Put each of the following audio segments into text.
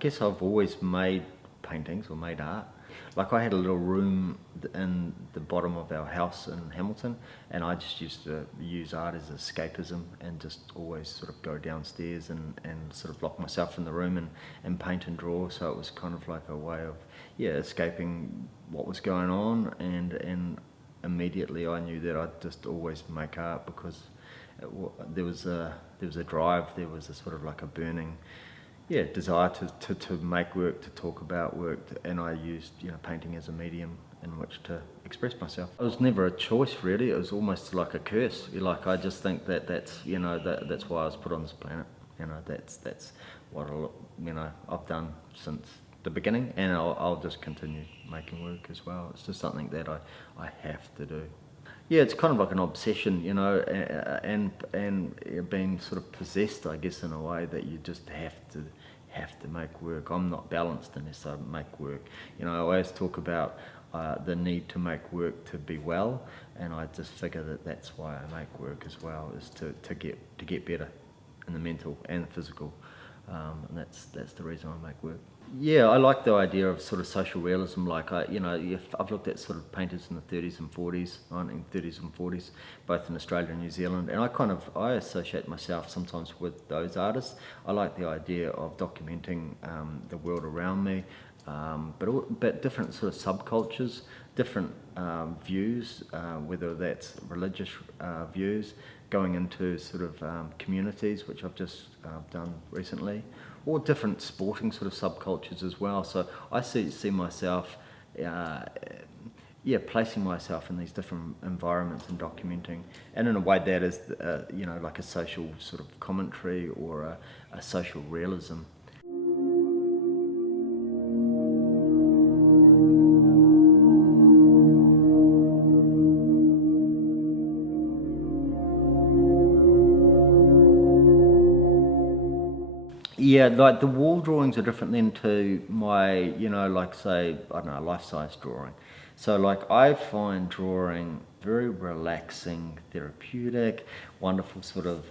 guess I've always made paintings or made art. Like I had a little room in the bottom of our house in Hamilton, and I just used to use art as escapism and just always sort of go downstairs and sort of lock myself in the room and paint and draw. So it was kind of like a way of, yeah, escaping what was going on, and immediately I knew that I'd just always make art because there was a drive, there was a sort of like a burning, yeah, desire to make work, to talk about work, and I used, you know, painting as a medium in which to express myself. It was never a choice really. It was almost like a curse. Like I just think that's you know that's why I was put on this planet. You know, that's what I've done since the beginning, and I'll just continue making work as well. It's just something that I have to do. Yeah, it's kind of like an obsession, you know, and being sort of possessed, I guess, in a way that you just have to make work. I'm not balanced unless I make work. You know, I always talk about the need to make work to be well, and I just figure that that's why I make work as well, is to get better in the mental and the physical, and that's the reason I make work. Yeah, I like the idea of sort of social realism. Like I've looked at sort of painters in the 30s and 40s, 1930s and 40s, both in Australia and New Zealand, and I associate myself sometimes with those artists. I like the idea of documenting the world around me, but different sort of subcultures, different views, whether that's religious views, going into sort of communities, which I've just done recently, or different sporting sort of subcultures as well. So I see myself, placing myself in these different environments and documenting, and in a way that is, like a social sort of commentary or a social realism. Yeah, like the wall drawings are different than to my, like say, I don't know, life-size drawing. So like I find drawing very relaxing, therapeutic, wonderful sort of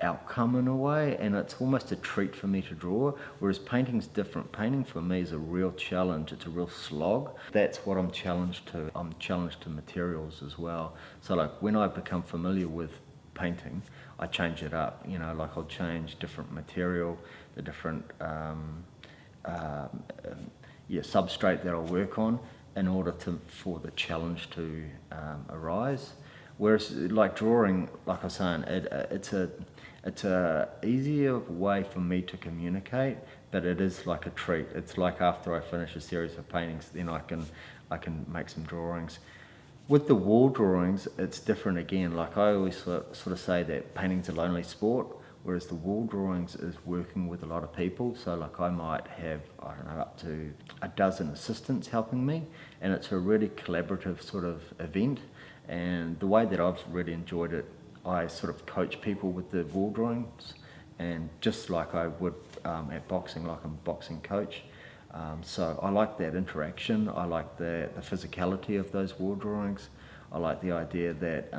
outcome in a way, and it's almost a treat for me to draw, whereas painting's different. Painting for me is a real challenge, it's a real slog. That's what I'm challenged to. I'm challenged to materials as well. So like when I become familiar with painting, I change it up, like I'll change different material, the different substrate that I'll work on in order for the challenge to arise. Whereas like drawing, like I was saying, it's a easier way for me to communicate, but it is like a treat. It's like after I finish a series of paintings, then I can make some drawings. With the wall drawings, it's different again. Like I always sort of say that painting's a lonely sport, whereas the wall drawings is working with a lot of people. So like I might have, I don't know, up to a dozen assistants helping me, and it's a really collaborative sort of event. And the way that I've really enjoyed it, I sort of coach people with the wall drawings, and just like I would at boxing, like I'm a boxing coach. So I like that interaction. I like the physicality of those wall drawings. I like the idea that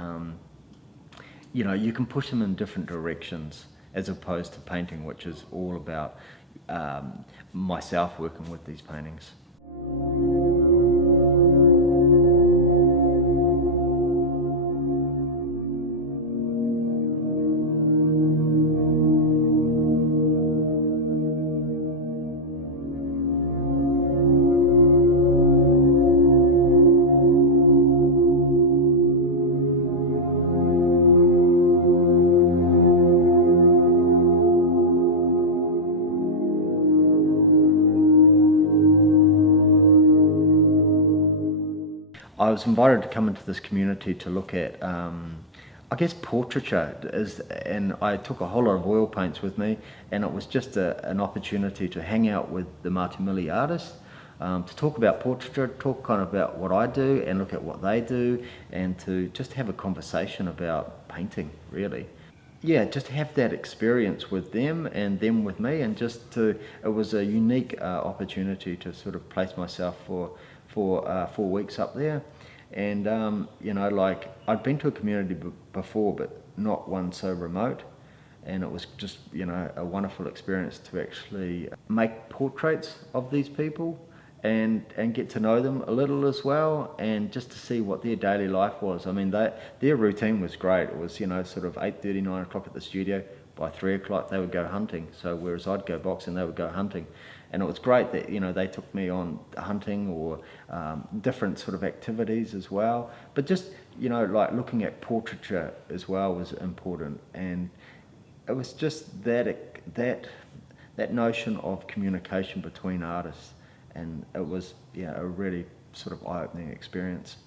you can push them in different directions, as opposed to painting, which is all about myself working with these paintings. I was invited to come into this community to look at, I guess, portraiture, and I took a whole lot of oil paints with me, and it was just an opportunity to hang out with the Matamili artists, to talk about portraiture, talk kind of about what I do and look at what they do, and to just have a conversation about painting, really. Yeah, just have that experience with them and them with me, and it was a unique opportunity to sort of place myself for 4 weeks up there. And like I'd been to a community before, but not one so remote, and it was just, you know, a wonderful experience to actually make portraits of these people and get to know them a little as well, and just to see what their daily life was. I mean, their routine was great. It was, you know, sort of 8:30, 9 o'clock at the studio. By 3 o'clock they would go hunting. So whereas I'd go boxing, they would go hunting. And it was great that, you know, they took me on hunting or different sort of activities as well. But just, you know, like looking at portraiture as well was important. And it was just that notion of communication between artists, and it was, yeah, a really sort of eye-opening experience.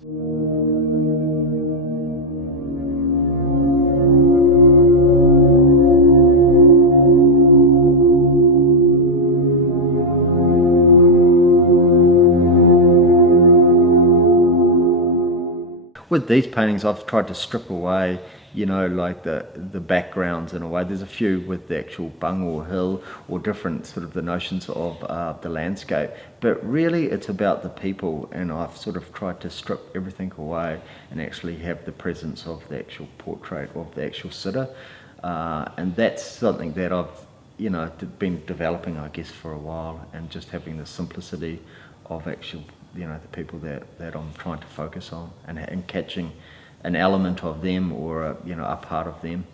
With these paintings, I've tried to strip away, you know, like the backgrounds in a way. There's a few with the actual bung or hill or different sort of the notions of the landscape, but really it's about the people, and I've sort of tried to strip everything away and actually have the presence of the actual portrait of the actual sitter, and that's something that I've, you know, been developing, I guess, for a while, and just having the simplicity of actual, you know, the people that I'm trying to focus on, and catching an element of them, or a, you know, a part of them.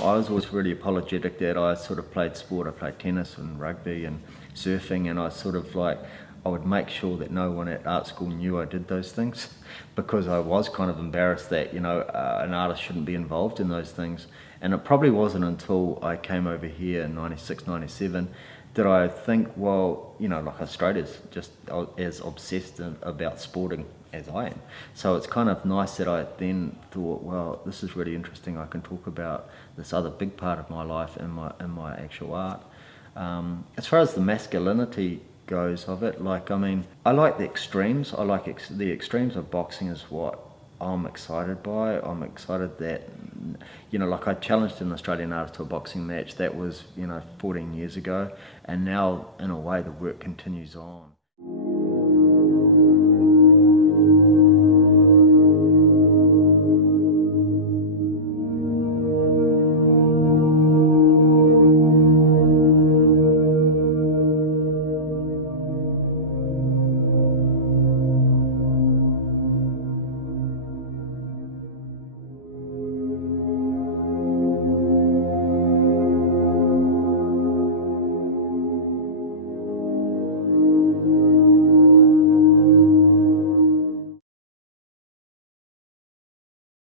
I was always really apologetic that I sort of played sport. I played tennis and rugby and surfing, and I sort of like, I would make sure that no one at art school knew I did those things, because I was kind of embarrassed that, you know, an artist shouldn't be involved in those things. And it probably wasn't until I came over here in 96, 97 that I think, well, you know, like Australia's just as obsessed about sporting as I am. So it's kind of nice that I then thought, well, this is really interesting. I can talk about this other big part of my life in my actual art. As far as the masculinity goes of it, like, I mean, I like the extremes. I like the extremes of boxing is what I'm excited by. I'm excited that, you know, like I challenged an Australian artist to a boxing match. That was, you know, 14 years ago, and now in a way the work continues on.